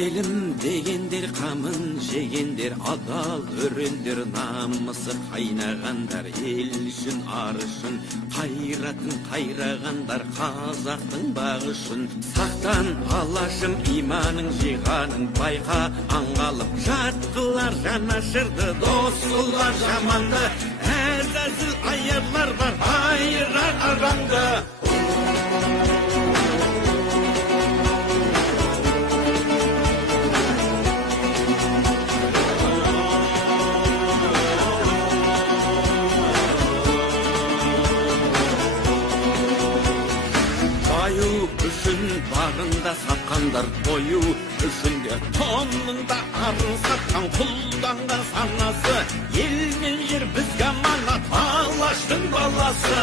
Елім дегендер қамын жегендер, адал өрендер, намысы қайнағандар, ел үшін ар үшін қайратын қайрағандар, қазақтың бағы үшін. Сақтан алашым иманың жиғаның, байқа аңғалып жатқылар жанашырды, досылар жаманды, әзәзіл аярлар бар айырар арамды. Үшін бағында сатқандар, тою үшінде тонында арын сатқан, құлданған санасы, ел мен жер бізге аманат, алаштың баласы.